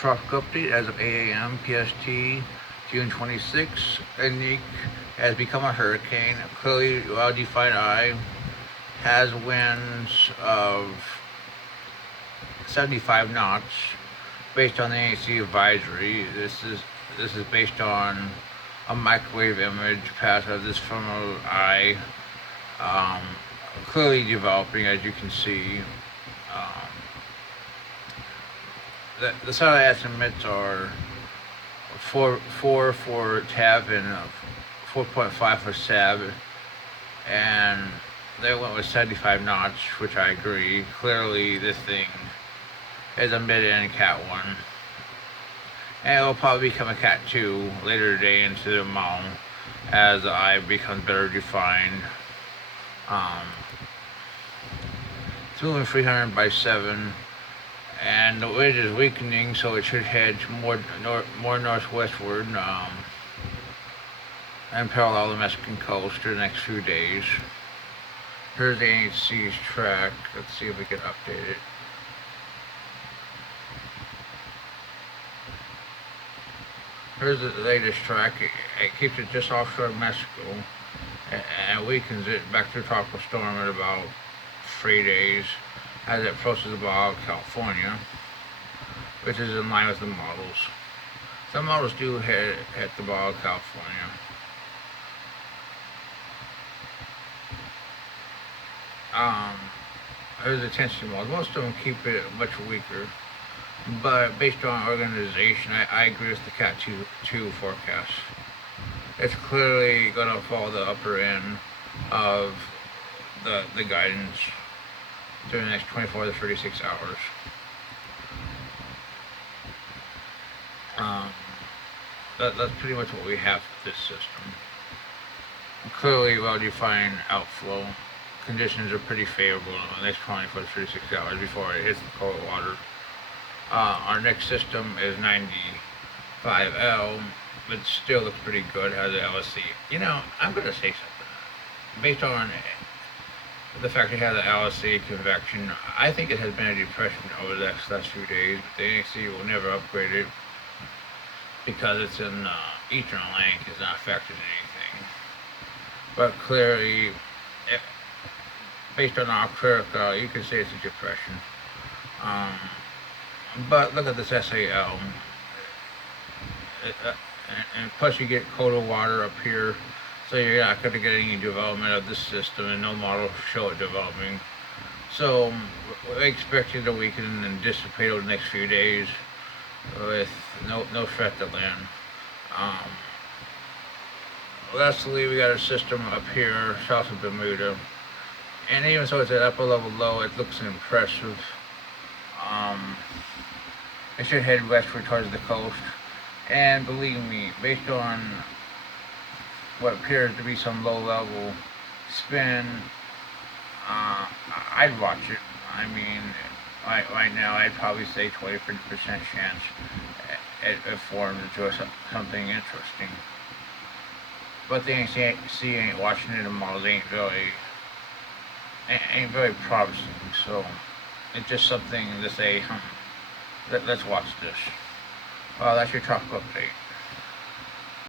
Tropical update as of 8 a.m. PST, June 26. Nick has become a hurricane. Clearly, well-defined eye has winds of 75 knots, based on the NHC advisory. This is based on a microwave image passed of this from an eye, um, clearly developing, as you can see. Um, the satellite estimates are 4 for TAV and 4.5 for SAB, and they went with 75 knots, which I agree. Clearly, this thing is a mid-end Cat 1, and it'll probably become a Cat 2 later today into the month as the eye becomes better defined. Um, it's moving 300 by 7, and the wind is weakening, so it should head more northwestward and parallel the Mexican coast for the next few days. Here's the NHC's track. Let's see if we can update it. Here's the latest track. It keeps it just offshore of Mexico and weakens it back to a tropical storm in about 3 days as it approaches the Baja California, which is in line with the models. Some models do hit the Baja California. Here's the tension model. Most of them keep it much weaker, but based on organization, I agree with the Cat 2 forecast. It's clearly going to fall the upper end of the guidance during the next 24 to 36 hours. That's pretty much what we have for this system. Clearly well-defined outflow. Conditions are pretty favorable in the next 24 to 36 hours before it hits the cold water. Our next system is 95L, but still looks pretty good, has an LSC. I'm going to say something. Based on the fact it has an LSC convection, I think it has been a depression over the last few days, but the NHC will never upgrade it because it's in Eastern Atlantic, it's not affected anything. But clearly, based on our clear, you can say it's a depression. But look at this SAL. And plus you get colder water up here, so you're not going to get any development of this system, and no model show it developing. So we expect it to weaken and dissipate over the next few days with no threat to land. Lastly, we got a system up here south of Bermuda, and even though it's at upper level low, it looks impressive. It should head westward towards the coast, and believe me, based on what appears to be some low-level spin, I'd watch it. I mean, right now, I'd probably say 20-50% chance it forms into something interesting. But the NHC ain't watching it, and models ain't very promising. So it's just something to say, let's watch this. Well, that's your tropical update.